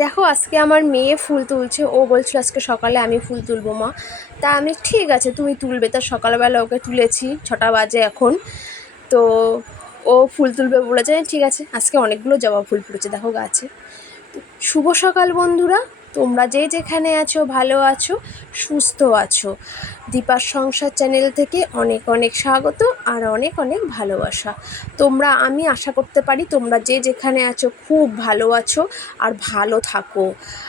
দেখো আজকে আমার মেয়ে ফুল তুলছে, ও বলছিল আজকে সকালে আমি ফুল তুলবো মা। তা আমি ঠিক আছে তুমি তুলবে, তা সকালবেলা ওকে তুলেছি, 6টা বাজে এখন। তো ও ফুল তুলবে বলেছে, ঠিক আছে। আজকে অনেকগুলো জবা ফুল ফুটেছে দেখো গাছে। শুভ সকাল বন্ধুরা, তোমরা যে যেখানে আছো ভালো আছো, সুস্থ আছো। দীপার সংসার চ্যানেল থেকে অনেক অনেক স্বাগত আর অনেক অনেক ভালোবাসা। আমি আশা করতে পারি তোমরা যে যেখানে আছো খুব ভালো আছো আর ভালো থাকো।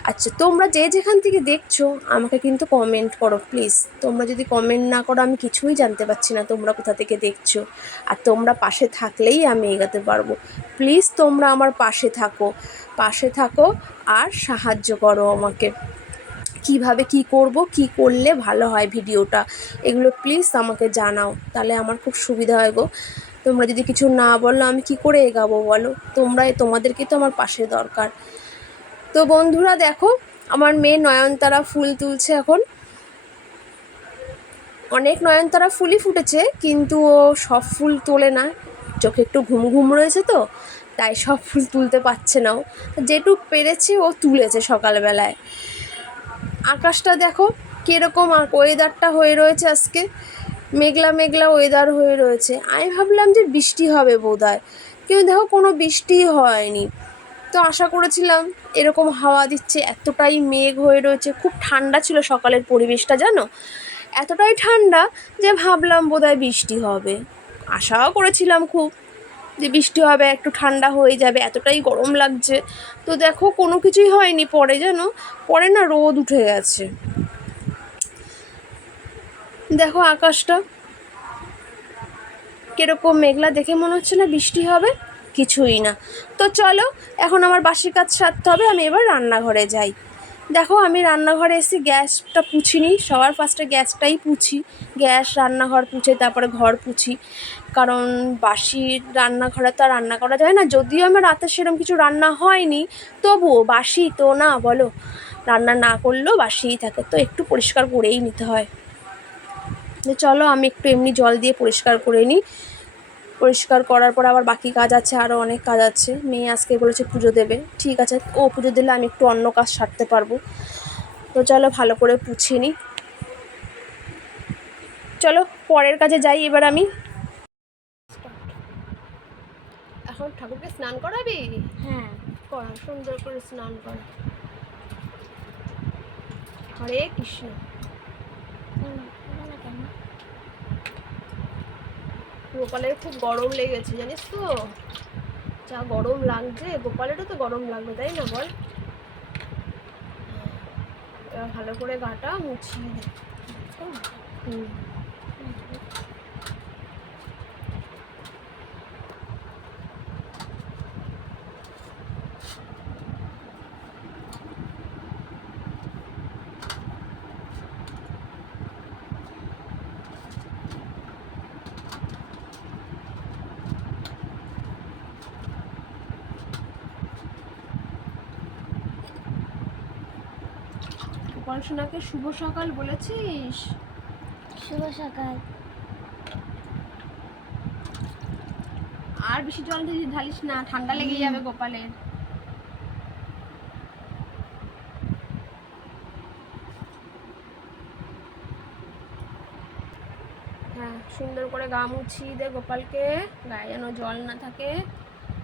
আচ্ছা, তোমরা যে যেখান থেকে দেখছো আমাকে কিন্তু কমেন্ট করো প্লিজ। তোমরা যদি কমেন্ট না করো আমি কিছুই জানতে পারছি না তোমরা কোথা থেকে দেখছো। আর তোমরা পাশে থাকলেই আমি এগোতে পারবো। প্লিজ তোমরা আমার পাশে থাকো আর সাহায্য করো আমাকে। কিভাবে কি করব, কি করলে ভালো হয় ভিডিওটা, এগুলো প্লিজ আমাকে জানাও, তাহলে আমার খুব সুবিধা হয় গো। তোমরা যদি কিছু না বলো আমি কি করে এগাবো বলো। তোমাদেরকে তো আমার পাশে দরকার। তো বন্ধুরা দেখো, আমার মেয়ে নয়নতারা ফুল তুলছে এখন। অনেক নয়নতারা ফুলই ফুটেছে, কিন্তু ও সব ফুল তোলে না, চোখে একটু ঘুম ঘুম রয়েছে তো, তাই সব ফুল তুলতে পারছে না ও। যেটুক পেরেছে ও তুলেছে সকালবেলায়। আকাশটা দেখো কীরকম ওয়েদারটা হয়ে রয়েছে আজকে, মেঘলা মেঘলা ওয়েদার হয়ে রয়েছে। আমি ভাবলাম যে বৃষ্টি হবে বোধহয়, কিন্তু দেখো কোনো বৃষ্টিই হয়নি। তো আশা করেছিলাম, এরকম হাওয়া দিচ্ছে, এতটাই মেঘ হয়ে রয়েছে, খুব ঠান্ডা ছিল সকালের পরিবেশটা জানো, এতটাই ঠান্ডা যে ভাবলাম বোধহয় বৃষ্টি হবে। আশাও করেছিলাম খুব যে বৃষ্টি হবে, একটু ঠান্ডা হয়ে যাবে, এতটাই গরম লাগছে। তো দেখো কোনো কিছুই হয়নি, পরে না রোদ উঠে গেছে। দেখো আকাশটা কিরকম মেঘলা, দেখে মনে হচ্ছে না বৃষ্টি হবে, কিছুই না। তো চলো এখন আমার বাসি কাজ সারতে হবে, আমি এবার রান্নাঘরে যাই। দেখো আমি রান্নাঘরে এসে গ্যাসটা পুছিনি, সবার ফার্স্টে গ্যাসটাই পুছি। গ্যাস, রান্নাঘর পুছে তারপরে ঘর পুছি, কারণ বাসি রান্নাঘরে তো আর রান্না করা যায় না। যদিও আমার রাতে সেরকম কিছু রান্না হয়নি, তবুও বাসি তো না বলো, রান্না না করলেও বাসিই থাকে, তো একটু পরিষ্কার করেই নিতে হয়। চলো আমি একটু এমনি জল দিয়ে পরিষ্কার করে নিই। পরিষ্কার করার পর আবার বাকি কাজ আছে, আরও অনেক কাজ আছে। মেয়ে আজকে বলেছে পুজো দেবে, ঠিক আছে, ও পুজো দিলে আমি একটু অন্য কাজ সারতে পারবো। তো চলো ভালো করে পুছিয়ে নিই। চলো পরের কাজে যাই এবার আমি। এখন ঠাকুরকে স্নান করাবি? হ্যাঁ, করা, সুন্দর করে স্নান কর। হরে কৃষ্ণ। কেন? গোপালের খুব গরম লেগেছে জানিস তো, যা গরম লাগছে, গোপালেরও তো গরম লাগবে তাই না বল। এবার ভালো করে গাটা মুছিয়ে দে। হুম। পড়াশোনাকে শুভ সকাল বলেছিস? শুভ সকাল। আর বেশি জল ঢালিস না, ঠান্ডা লেগে যাবে গোপালের। হ্যাঁ, সুন্দর করে গা মুছিয়ে দে গোপালকে, গায়ে যেন জল না থাকে,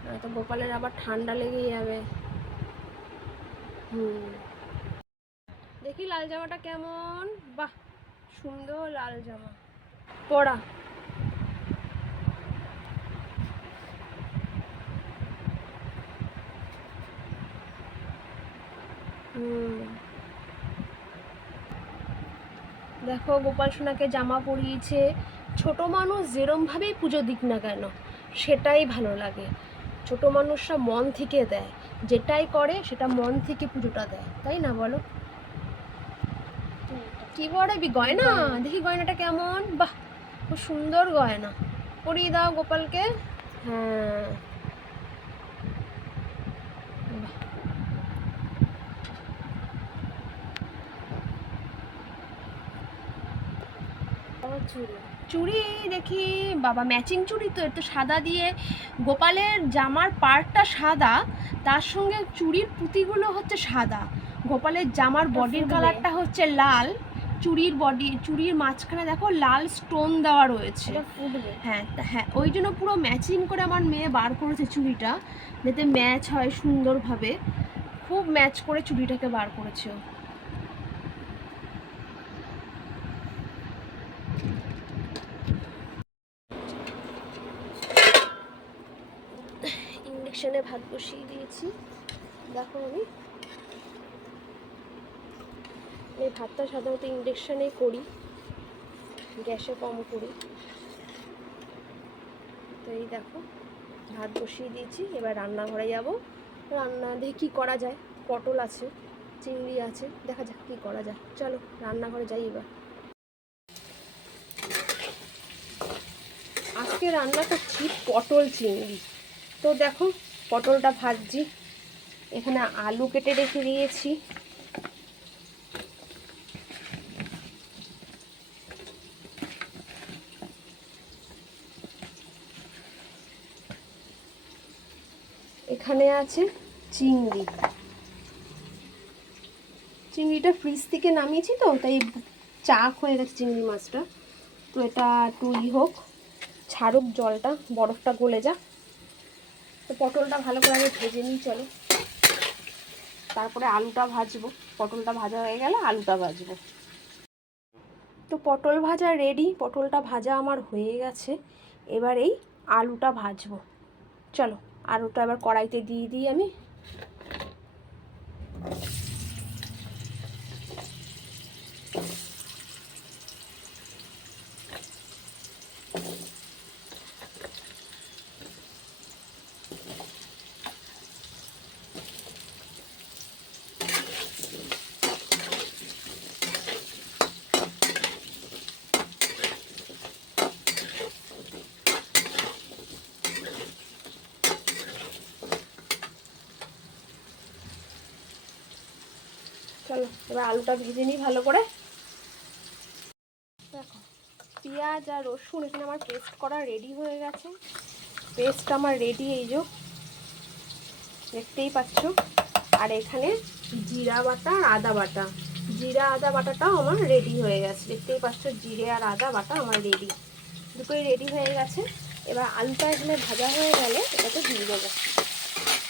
নয়তো গোপালের আবার ঠান্ডা লেগে যাবে। দেখি লাল জামাটা কেমন, বাহ সুন্দর লাল জামা পরা। দেখো গোপাল সোনাকে জামা পরিয়েছে। ছোট মানুষ যেরমভাবেই পুজো দিক না কেন সেটাই ভালো লাগে। ছোট মানুষরা মন থেকে দেয়, যেটাই করে সেটা মন থেকে পুজোটা দেয়, তাই না বলো। কি পরাবি? গয়না? দেখি গয়নাটা কেমন, বাহ খুব সুন্দর গয়না, পরিয়ে দাও গোপালকে। হ্যাঁ, চুড়ি চুড়ি দেখি, বাবা ম্যাচিং চুড়ি তো, একটু সাদা দিয়ে গোপালের জামার পাড়টা সাদা, তার সঙ্গে চুড়ির পুঁতিগুলো হচ্ছে সাদা, গোপালের জামার বডির কালারটা হচ্ছে লাল, চুড়ির মাঝখানে দেখো লাল স্টোন দেওয়া রয়েছে। হ্যাঁ হ্যাঁ, ওই জন্য পুরো ম্যাচিং করে আমার মেয়ে বার করেছে চুড়িটা, যাতে ম্যাচ হয় সুন্দরভাবে, খুব ম্যাচ করে চুড়িটাকে বার করেছে ও। ইন্ডাকশানে ভাত বসিয়ে দিয়েছি, দেখো আমি এই ভাতটা সাধারণত ইন্ডাকশানেই করি, গ্যাসে কম করি। তো এই দেখো ভাত বসিয়ে দিয়েছি, এবার রান্নাঘরে যাব। রান্না দেখি কী করা যায়, পটল আছে, চিংড়ি আছে, দেখা যাক কী করা যায়। চলো রান্নাঘরে যাই এবার। আজকে রান্না করছি পটল চিংড়ি। তো দেখো পটলটা ভাজছি, এখানে আলু কেটে রেখে দিয়েছি, এখানে আছে চিংড়ি, চিংড়িটা ফ্রিজ থেকে নামিয়েছি তো তাই চাক হয়ে গেছে চিংড়ি মাছটা। তো এটা একটু হোক, ছাড়ুক জলটা, বরফটা গলে যাক। তো পটলটা ভালো করে আগে ভেজে নিই চলো, তারপরে আলুটা ভাজবো। পটলটা ভাজা হয়ে গেলে আলুটা ভাজবো। তো পটল ভাজা রেডি, পটলটা ভাজা আমার হয়ে গেছে, এবার এই আলুটা ভাজবো। চলো আলুটা এবার কড়াইতে দিয়ে দিই আমি। চলো এবার আলুটা ভেজে নিই ভালো করে। দেখো পেঁয়াজ আর রসুন এখানে আমার পেস্ট করা রেডি হয়ে গেছে, পেস্ট আমার রেডি, এই যে দেখতেই পাচ্ছ। আর এখানে জিরা বাটা আর আদা বাটা, জিরা আদা বাটাটাও আমার রেডি হয়ে গেছে, দেখতেই পাচ্ছ জিরে আর আদা বাটা আমার রেডি, দুটোই রেডি হয়ে গেছে। এবার আলুটা এখানে ভাজা হয়ে গেলে এটাকে দিয়ে দেবো।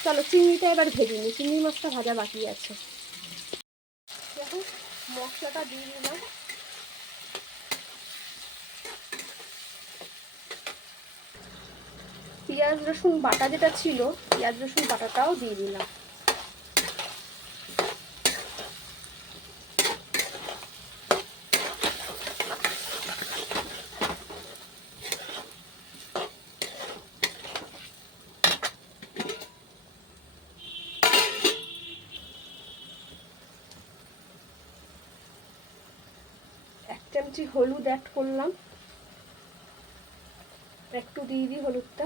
চলো চিংড়িটা এবার ভেজে নিই, চিংড়ি মাছটা ভাজা বাকি আছে। দেখো মশলাটা দিয়ে দিলাম, পেঁয়াজ রসুন বাটা যেটা ছিল, পেঁয়াজ রসুন বাটাটাও দিয়ে দিলাম। এক চামচি হলুদ অ্যাড করলাম, একটু দিয়ে দিই হলুদটা।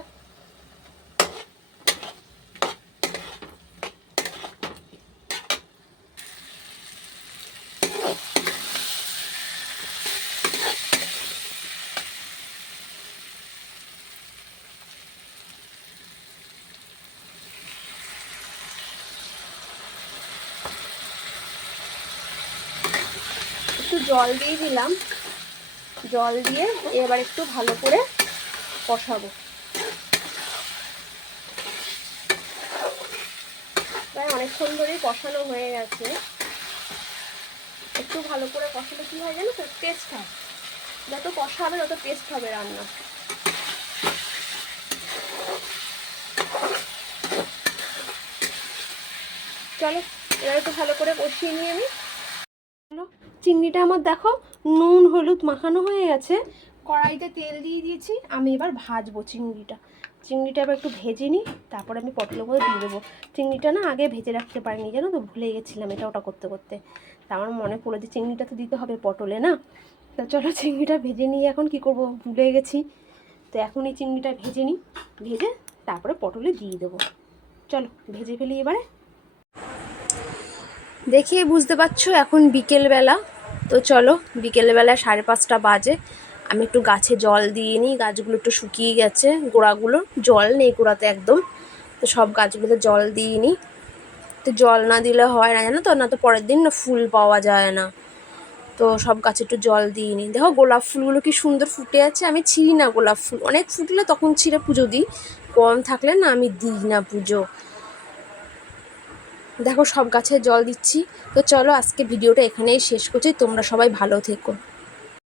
একটু জল দিয়ে দিলাম, জল দিয়ে এবার একটু ভালো করে কষাবো। প্রায় অনেকক্ষণ ধরেই কষানো হয়ে গেছে, একটু ভালো করে কষালে কী হয় জানো তো, টেস্ট হয়, যত কষা হবে তত টেস্ট হবে রান্না। চলো এবার একটু ভালো করে কষিয়ে নিয়ে আমি। চিংড়িটা আমার দেখো নুন হলুদ মাখানো হয়ে গেছে, কড়াইতে তেল দিয়ে দিয়েছি, আমি এবার ভাজবো চিংড়িটা। চিংড়িটা এবার একটু ভেজে নিই, তারপরে আমি পটলের মধ্যে দিয়ে দেবো। চিংড়িটা না আগে ভেজে রাখতে পারিনি জানো তো, ভুলে গেছিলাম এটা ওটা করতে করতে, তা আমার মনে পড়লো যে চিংড়িটা তো দিতে হবে পটলে না। তা চলো চিংড়িটা ভেজে নিই, এখন কি করব ভুলে গেছি, তো এখন এই চিংড়িটা ভেজে নিই, ভেজে তারপরে পটলে দিয়ে দেবো। চলো ভেজে ফেলি এবারে। দেখে বুঝতে পারছো এখন বিকেলবেলা, তো চলো বিকেলবেলা 5:30 বাজে, আমি একটু গাছে জল দিয়ে নিই, গাছগুলো একটু শুকিয়ে গেছে, গোড়াগুলো জল নেই গোড়াতে একদম। তো সব গাছগুলোতে জল দিয়ে নিই। তো জল না দিলে হয় না, জানো তো, না তো পরের দিন না ফুল পাওয়া যায় না। তো সব গাছে একটু জল দিয়ে নিই। দেখো গোলাপ ফুলগুলো কি সুন্দর ফুটে আছে। আমি ছিঁড়ি না গোলাপ ফুল, অনেক ফুটলে তখন ছিঁড়ে পুজো দিই, কম থাকলে না আমি দিই না পুজো। দেখো সব গাছে জল দিচ্ছি। তো চলো আজকে ভিডিওটা এখানেই শেষ করছি, তোমরা সবাই ভালো থেকো।